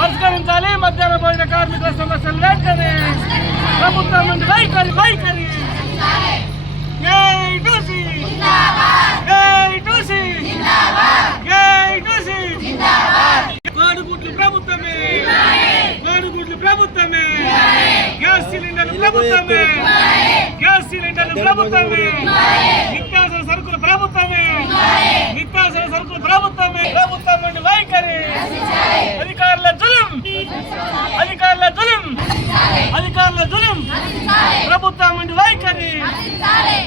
పరిష్కరించాలి. మధ్యాహ్న భోజన కార్మికుల సమస్యలు వెంటనే ప్రభుత్వం నుండి వైఖరి వైఖరి. కోడిగుడ్లు ప్రభుత్వమే. కోడిగుడ్లు ప్రభుత్వమే. గ్యాస్ సిలిండర్లు ప్రభుత్వమే. గ్యాస్ సిలిండర్లు ప్రభుత్వమే. నిత్యావసర సరుకులు ప్రభుత్వమే. నిత్యావసర సరుకులు ప్రభుత్వమే. ప్రభుత్వం నుండి వైఖరి. అధికారుల జులం అధికారుల జులం అధికారుల జులం ప్రభుత్వం నుండి వైఖరి.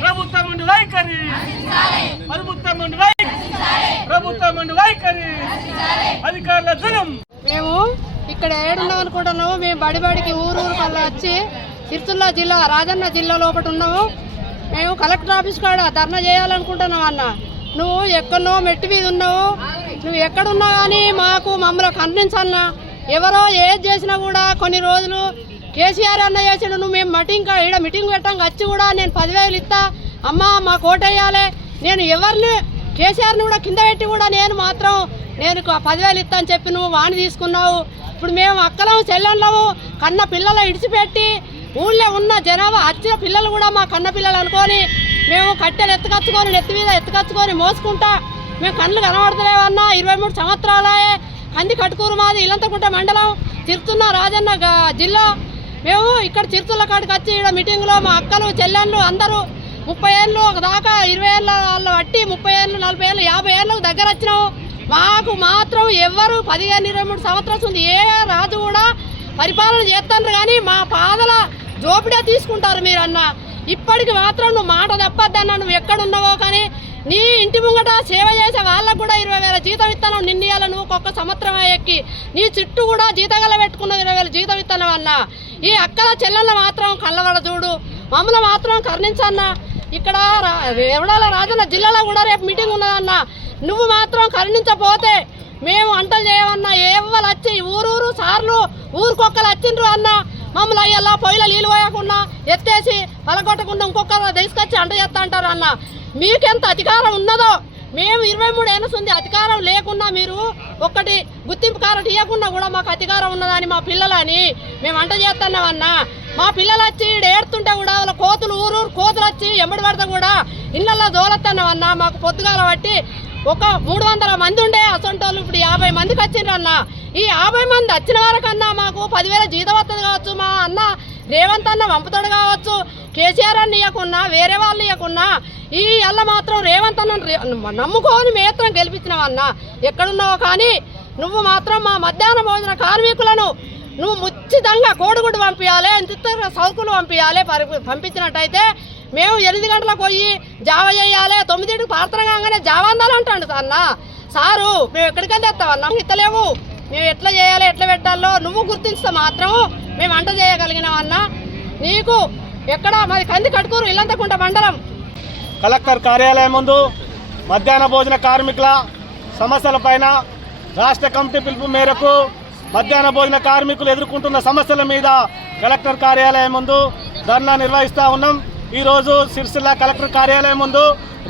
ప్రభుత్వం నుండి వైఖరి. ప్రభుత్వం నుండి వైఖరి ప్రభుత్వం నుండి వైఖరి. అధికారుల జులం మేము ఇక్కడ ఏడున్నాం అనుకుంటున్నాము. మేము బడి బడికి ఊరు ఊరు వచ్చి సిరిసిల్ల జిల్లా రాజన్న జిల్లా లోపల ఉన్నాము. మేము కలెక్టర్ ఆఫీస్ కాడ ధర్నా చేయాలనుకుంటున్నాం అన్న. నువ్వు ఎక్కడో మెట్టు మీద ఉన్నావు. నువ్వు ఎక్కడున్నా కానీ మాకు మమ్మల్ని ఖండించన్న. ఎవరో ఏది చేసినా కూడా కొన్ని రోజులు కేసీఆర్ అన్న చేసాడు. నువ్వు మేము మీటింగ్ ఇక్కడ మీటింగ్ పెట్టాం. వచ్చి కూడా నేను పదివేలు ఇస్తా. అమ్మ మా కోటేయాలి నేను ఎవరిని కేసీఆర్ని కూడా కింద పెట్టి కూడా నేను మాత్రం నేను పదివేలు ఇస్తా అని చెప్పి నువ్వు వాణి తీసుకున్నావు. ఇప్పుడు మేము అక్కలం చెల్లెళ్ళము కన్న పిల్లలు ఇడిచిపెట్టి ఊళ్ళో ఉన్న జనాభా వచ్చిన పిల్లలు కూడా మా కన్న పిల్లలు అనుకొని మేము కట్టెలు ఎత్తుకచ్చుకొని నెత్తి మీద ఎత్తుకచ్చుకొని మోసుకుంటా మేము కళ్ళు కనబడతలేవన్నా ఇరవై మూడు సంవత్సరాలే కంది కట్టుకూరు మాది ఇల్లంతకుంట మండలం తిరుతున్న రాజన్న జిల్లా. మేము ఇక్కడ చిరుతుల కాడికి వచ్చి ఇక్కడ మీటింగ్లో మా అక్కలు చెల్లెళ్ళు అందరూ ముప్పై ఏళ్ళు ఒక దాకా ఇరవై ఏళ్ళ వాళ్ళు బట్టి ముప్పై ఏళ్ళు నలభై ఏళ్ళు యాభై ఏళ్ళకు దగ్గర వచ్చినాము మాకు మాత్రం ఎవ్వరు పదిహేను ఇరవై మూడు సంవత్సరాలు ఉంది ఏ రాజు కూడా పరిపాలన చేస్తారు కానీ మా పాదల జోపిడే తీసుకుంటారు మీరు అన్న ఇప్పటికి మాత్రం నువ్వు మాట తప్పద్దన్న. నువ్వు ఎక్కడున్నావో కానీ నీ ఇంటి ముంగట సేవ చేసే వాళ్ళకు కూడా ఇరవై వేల జీతం ఇస్తాను నిన్నయాల నువ్వు ఒక్క సంవత్సరం ఎక్కి. నీ చుట్టూ కూడా జీతగల పెట్టుకున్న ఇరవై వేల జీతం ఇస్తాను అన్న. ఈ అక్కల చెల్లెళ్ళ మాత్రం కళ్ళవడ చూడు. మమ్మల్ని మాత్రం కరుణించన్న. ఇక్కడ ఎవడాల రాజన్న జిల్లాలో కూడా రేపు మీటింగ్ ఉన్నదన్న. నువ్వు మాత్రం కరుణించపోతే మేము వంటలు చేయమన్నా. ఎవ్వరు వచ్చి ఊరూరు సార్లు ఊరుకొక్కలు వచ్చిండ్రు అన్న. మమ్మల్ని అయ్యల్లా పొయ్యిలో నీళ్ళు పోయకుండా ఎత్తేసి పలగొట్టకుండా ఇంకొక తీసుకొచ్చి అంట చేస్తా అంటారు అన్న? మీకెంత అధికారం ఉన్నదో? మేము ఇరవై మూడు ఏళ్ళ ఉంది అధికారం లేకుండా మీరు ఒక్కటి గుర్తింపు కార్డు ఇవ్వకుండా కూడా మాకు అధికారం ఉన్నదని మా పిల్లలని మేము అంట చేస్తున్నామన్నా మా పిల్లలు వచ్చి ఈడ ఏడుతుంటే కూడా వాళ్ళ కోతులు ఊరూరు కోతులు వచ్చి ఎమ్మడి పడితే కూడా ఇళ్ళల్లో దోలత్తన్నామన్నా మాకు పొద్దుగాల బట్టి ఒక మూడు వందల మంది ఉండే అసొంటోళ్ళు ఇప్పుడు యాభై మందికి వచ్చిండ్రు అన్న. ఈ యాభై మంది వచ్చిన వారికన్నా మాకు పదివేల జీతం వస్తుంది కావచ్చు మా అన్న రేవంత్ అన్న పంపుతాడు కావచ్చు కేసీఆర్ అన్న ఇవ్వకున్నా వేరే వాళ్ళు ఇవ్వకున్నా ఈ అల్ల మాత్రం రేవంత్ అన్న రే- నమ్ముకొని మేత్రం గెలిపించినవన్న ఎక్కడున్నావు కానీ నువ్వు మాత్రం మా మధ్యాహ్న భోజన కార్మికులను నువ్వు ముచ్చితంగా కోడిగుడ్డు పంపించాలి ఇంత సౌకులు పంపించాలి పంపించినట్టయితే మేము ఎనిమిది గంటలకు పోయి జావ చేయాలి తొమ్మిదింటికి ప్రార్థన కాగానే జావ అందాలంటాడు అన్న. సారు మేము ఎక్కడికెళ్ళి తెస్తామన్నా ఇస్తలేవు మేము ఎట్లా చేయాలి ఎట్లా పెట్టాలో నువ్వు గుర్తిస్తే మాత్రం మేము వంట చేయగలిగినామన్నా నీకు ఎక్కడ మరి కంది కట్టుకోరు ఇల్లంతకుంట మండలం. కలెక్టర్ కార్యాలయం ముందు మధ్యాహ్న భోజన కార్మికుల సమస్యలపైన రాష్ట్ర కమిటీ పిలుపు మేరకు మధ్యాహ్న భోజన కార్మికులు ఎదుర్కొంటున్న సమస్యల మీద కలెక్టర్ కార్యాలయం ముందు ధర్నా నిర్వహిస్తూ ఉన్నాం. ఈరోజు సిరిసిల్ల కలెక్టర్ కార్యాలయం ముందు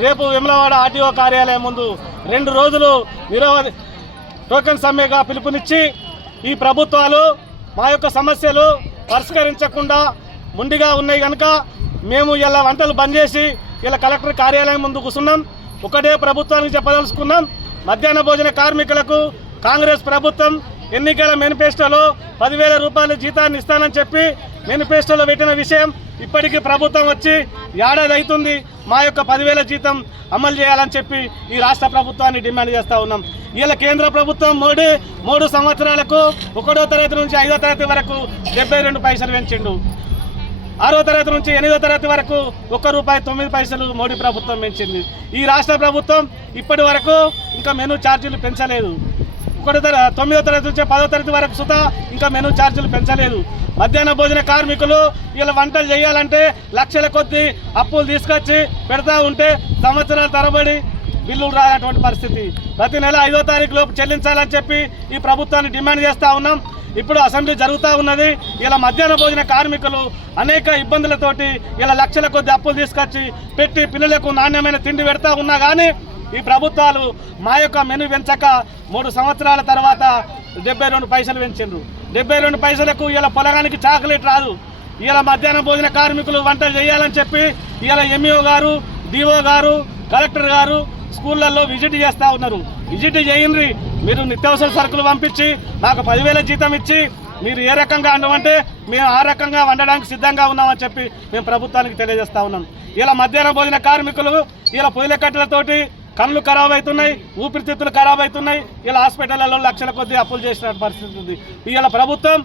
రేపు విమలవాడ ఆర్టీఓ కార్యాలయం ముందు రెండు రోజులు నిరవ టోకెన్ సమ్మెగా పిలుపునిచ్చి ఈ ప్రభుత్వాలు మా యొక్క సమస్యలు పరిష్కరించకుండా ముండిగా ఉన్నాయి కనుక మేము ఇలా వంటలు బంద్ చేసి ఇలా కలెక్టర్ కార్యాలయం ముందు కూర్చున్నాం. ఒకటే ప్రభుత్వానికి చెప్పదలుచుకున్నాం. మధ్యాహ్న భోజన కార్మికులకు కాంగ్రెస్ ప్రభుత్వం ఎన్నికల మేనిఫెస్టోలో పదివేల రూపాయల జీతాన్ని ఇస్తానని చెప్పి మేనిఫెస్టోలో పెట్టిన విషయం ఇప్పటికీ ప్రభుత్వం వచ్చి ఏడాది అవుతుంది మా యొక్క పదివేల జీతం అమలు చేయాలని చెప్పి ఈ రాష్ట్ర ప్రభుత్వాన్ని డిమాండ్ చేస్తూ ఉన్నాం. ఇలా కేంద్ర ప్రభుత్వం మోడీ మూడు సంవత్సరాలకు ఒకటో తరగతి నుంచి ఐదో తరగతి వరకు డెబ్బై రెండు పైసలు పెంచిండు. ఆరో తరగతి నుంచి ఎనిమిదో తరగతి వరకు ఒక్క రూపాయి తొమ్మిది పైసలు మోడీ ప్రభుత్వం పెంచింది. ఈ రాష్ట్ర ప్రభుత్వం ఇప్పటి వరకు ఇంకా మెనూ ఛార్జీలు పెంచలేదు. ఒకటో తర తొమ్మిదో తరగతి నుంచి పదో తరగతి వరకు సుతా ఇంకా మెనూ ఛార్జీలు పెంచలేదు. మధ్యాహ్న భోజన కార్మికులు వీళ్ళ వంటలు చేయాలంటే లక్షల కొద్ది అప్పులు తీసుకొచ్చి పెడతా ఉంటే సంవత్సరాల తరబడి బిల్లులు రానటువంటి పరిస్థితి. ప్రతి నెల ఐదో తారీఖు లోపు చెల్లించాలని చెప్పి ఈ ప్రభుత్వాన్ని డిమాండ్ చేస్తూ ఉన్నాం. ఇప్పుడు అసెంబ్లీ జరుగుతూ ఉన్నది. ఇలా మధ్యాహ్న భోజన కార్మికులు అనేక ఇబ్బందులతోటి ఇలా లక్షల కొద్ది అప్పులు తీసుకొచ్చి పెట్టి పిల్లలకు నాణ్యమైన తిండి పెడతా ఉన్నా కానీ ఈ ప్రభుత్వాలు మా యొక్క మెను పెంచక మూడు సంవత్సరాల తర్వాత డెబ్బై రెండు పైసలు పెంచిండ్రు. డెబ్బై రెండు పైసలకు ఇలా పొలగానికి చాక్లెట్ రాదు. ఇలా మధ్యాహ్నం భోజన కార్మికులు వంట చేయాలని చెప్పి ఇలా ఎంఈఓ గారు డిఓ గారు కలెక్టర్ గారు స్కూళ్ళల్లో విజిట్ చేస్తూ ఉన్నారు. విజిట్ చేయండి మీరు నిత్యావసర సరుకులు పంపించి నాకు పదివేల జీతం ఇచ్చి మీరు ఏ రకంగా వండమంటే మేము ఆ రకంగా వండడానికి సిద్ధంగా ఉన్నామని చెప్పి మేము ప్రభుత్వానికి తెలియజేస్తా ఉన్నాం. ఇలా మధ్యాహ్న భోజన కార్మికులు ఇలా పొయ్యిల కట్టెలతోటి కళ్ళు ఖరాబ్ అవుతున్నాయి ఊపిరితిత్తులు ఖరాబ్ అవుతున్నాయి. ఇలా హాస్పిటళ్ళలో లక్షల కొద్ది అప్పులు చేసిన పరిస్థితి ఉంది. ఇలా ప్రభుత్వం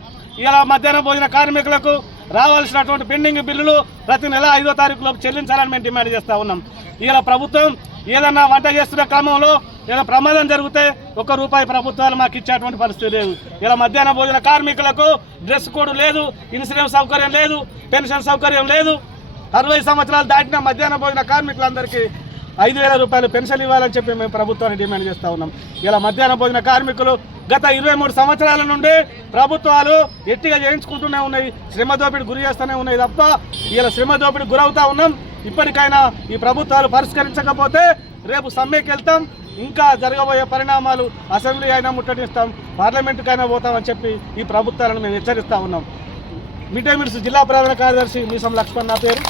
ఇలా మధ్యాహ్నం భోజన కార్మికులకు రావాల్సినటువంటి పెండింగ్ బిల్లులు ప్రతి నెల ఐదో తారీఖులోపు చెల్లించాలని మేము డిమాండ్ చేస్తూ ఉన్నాం. ఇలా ప్రభుత్వం ఏదన్నా వంట చేస్తున్న క్రమంలో ఏదైనా ప్రమాదం జరిగితే ఒక్క రూపాయి ప్రభుత్వాలు మాకు ఇచ్చేటువంటి పరిస్థితి లేదు. ఇలా మధ్యాహ్న భోజన కార్మికులకు డ్రెస్ కోడ్ లేదు ఇన్సూరెన్స్ సౌకర్యం లేదు పెన్షన్ సౌకర్యం లేదు. అరవై సంవత్సరాలు దాటిన మధ్యాహ్న భోజన కార్మికులందరికీ ఐదు వేల రూపాయలు పెన్షన్ ఇవ్వాలని చెప్పి మేము ప్రభుత్వాన్ని డిమాండ్ చేస్తూ ఉన్నాం. ఇలా మధ్యాహ్న భోజన కార్మికులు గత ఇరవై మూడు సంవత్సరాల నుండి ప్రభుత్వాలు ఎట్టిగా చేయించుకుంటూనే ఉన్నాయి. శ్రమ దోపిడి గురి చేస్తూనే ఉన్నాయి తప్ప ఇలా శ్రమ దోపిడి గురవుతా ఉన్నాం. ఇప్పటికైనా ఈ ప్రభుత్వాలు పరిష్కరించకపోతే రేపు సమ్మెకి వెళ్తాం. ఇంకా జరగబోయే పరిణామాలు అసెంబ్లీ అయినా ముట్టడిస్తాం. పార్లమెంటుకైనా పోతామని చెప్పి ఈ ప్రభుత్వాలను మేము హెచ్చరిస్తూ ఉన్నాం. మిడ్ డే మీల్స్ జిల్లా ప్రధాన కార్యదర్శి మీసం లక్ష్మణ్ నా పేరు.